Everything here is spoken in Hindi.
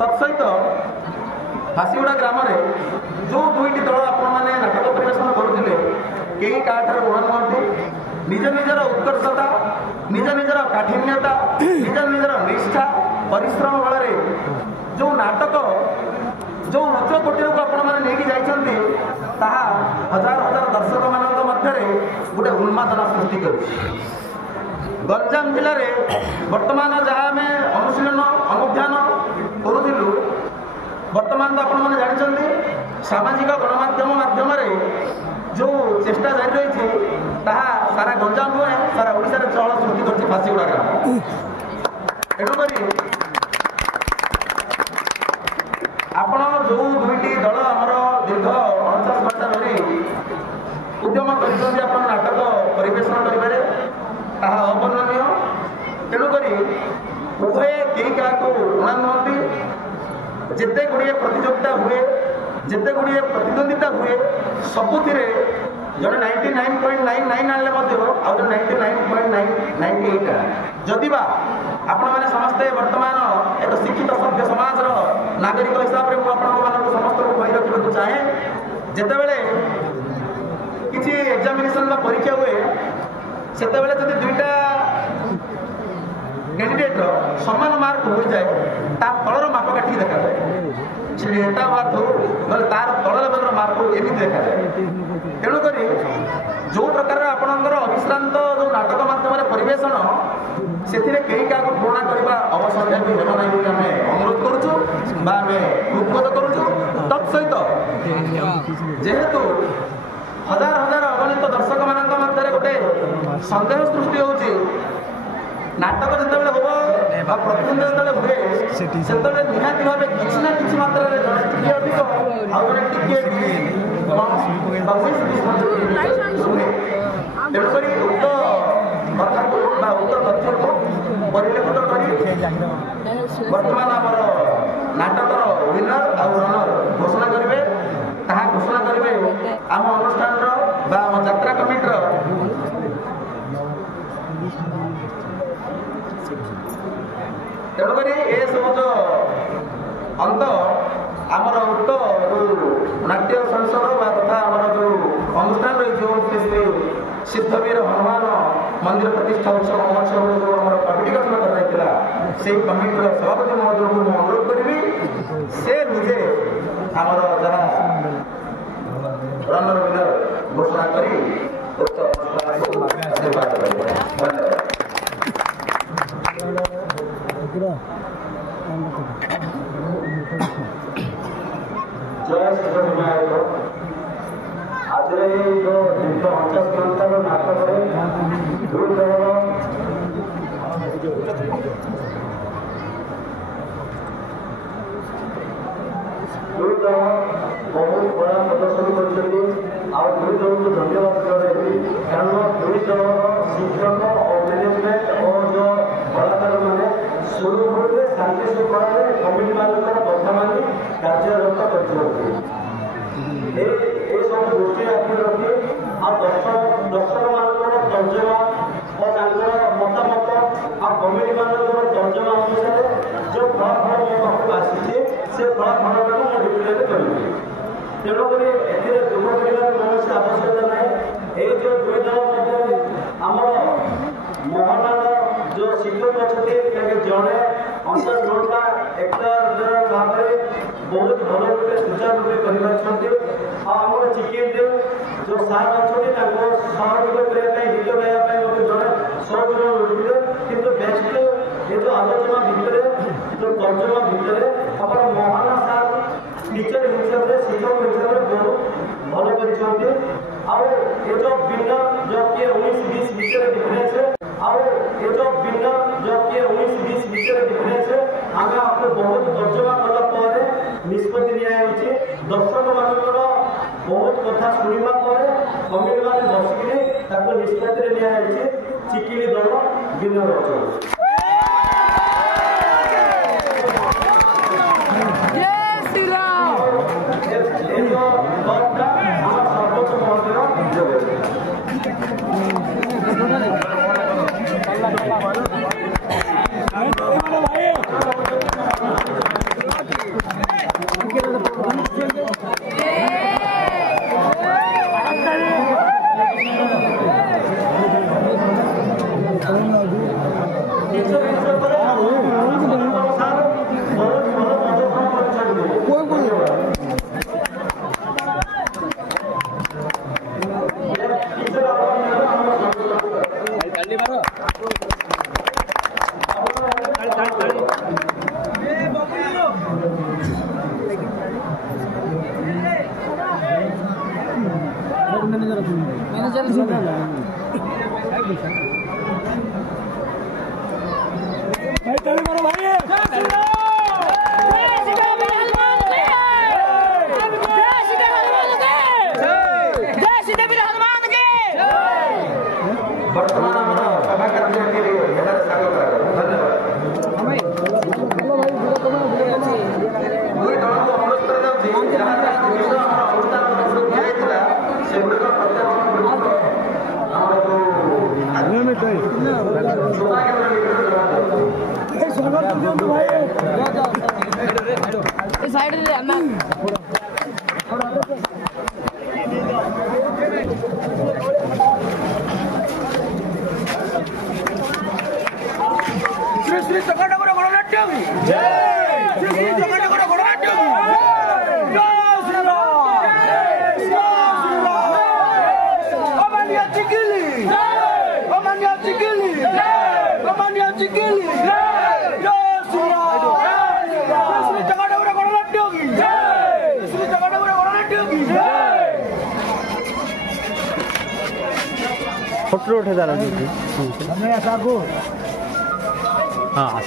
तत्सहित फासीगुड़ा ग्राम जो दुईटी दल आपने नाटक परिवेशन करुले कई क्या ऋण नुहति निज निजर उत्कर्षता निज निजर काठिन्यता निज निजर निष्ठा परिश्रम बल जो नाटक जो उच्च कोटी को आपने हजार हजार दर्शक मान मध्य गोटे उन्मादना सृष्टि कर गंजाम जिले में वर्तमान जहाँ आम अनुशीलन अनुध्यान करूँ वर्तमान तो आपण मैंने जानते सामाजिक गणमाध्यम माध्यम जो चेष्टा जारी रही सारा गंजाम नुहे सारा ओडिशा चहल सृष्टि कर फासीगुड़ा ग्राम तेणुक आपण जो दुईटी दल आमर दीर्घ 49 घंटा धरी उद्यम कर नाटक परिवेशन कर अवर्णनीय तेणुक उभय कई क्या ऋणा नुहति जिते गुड़िए प्रतियोगिता हुए जिते गुड़िए प्रतिद्वंदिता हुए सबुथिरे जड़े 99.99 आने आउ 99.98 जदिबा आपण मैंने समस्ते वर्तमान एक शिक्षित सभ्य समाज नागरिक हिसाब से मुझे समस्त को कही रखा चाहे जिते किसी एग्जामिनेशन परीक्षा हुए से दुईटा कैंडिडेट समान मार्क हो जाए तलर मापकाठी देखा जाए से एटा मार्क हो ना तार तल लेवल मार्क एमती देखा जाए तेणुक जो प्रकार आपणकर अविश्रांत जो नाटक माध्यम परिवेशन से कई क्या पूरणा करने अवसर भी हेब ना आम अनुरोध करुँ उद्बोध करुँ तत्सहित जेहेतु हजार हजार अगणित दर्शक मान मध्य गोटे सन्देह सृष्टि हो नाटक जो हम प्रतिद्वंद जो हुए से निहाती भाव किसी ना कि मात्रा टे अधिक तेणुक उक्त कथा उक्त तथ्य को परिलक्षित कर वर्तमान आमर नाटकर विनर आ रनर घोषणा करेंगे घोषणा करेंगे आम अनुष्ठान आम यात्रा कमिटर तेणुक ये सब जो अंत आमर उक्त नाट्य संसद तथा आमर जो अनुष्ठान रही श्री सिद्धवीर हनुमान मंदिर प्रतिष्ठा उत्सव महोत्सव जो आम कमिटी गठन कर से कमिटर सभापति महोदय को अनुरोध करी से निजे आमर जहाँ रनर विनर घोषणा करी उक्त धन्यवाद जय श्री विनायक आज जो 250 घंटा नाटक दुई दल बहुत बड़ा प्रदर्शन कर दुई दल को धन्यवाद जनाई कारण दुई दल शिक्षक और मैनेजमेंट और जो कलाकार मैंने सुरुखुरु शांति शृंखला कमिटी मानक कथा मानि कार्यरत कर सब गोष्ठी आखिर रखी दर्शक मान तर्जमा और मतामत आ कमिटी मान तर्जमा अनुसार जो फलाफल मो पाखक आसी से फलाफल को रिप्रेजेंट करी तेणुक दुख कर कौन आवश्यकता ना ये जो दुई दल मध्य आमर मोहनलाल जो शिक्षक अच्छा जड़े 50 घंटा एक्टर भाव बहुत भल रूपे सुचारू रूपे कर चिकेन जो सार अच्छा सहयोग करने गीत गाइबा जड़े 100 जन मिलते कि बेस्ट ये जो आलोचना भितर जो तर्जमा भितर आप महाना सार टीचर हिसाब से शिक्षक हिसाब से बहुत भल कर जो विनर जो किए 19-20 विषय डिफरेंस है आउ ये जो विनर जो किए 19-20 विषय डिफरेंस है आम आपको बहुत तर्जमा कला निष्पत्ति निजी दर्शक मानकर बहुत कथा शुणा कमिटी मैंने बसिक निष्पत्ति निजी चिकिली दल विनर अच्छा फोटो उठे जा रहा है हाँ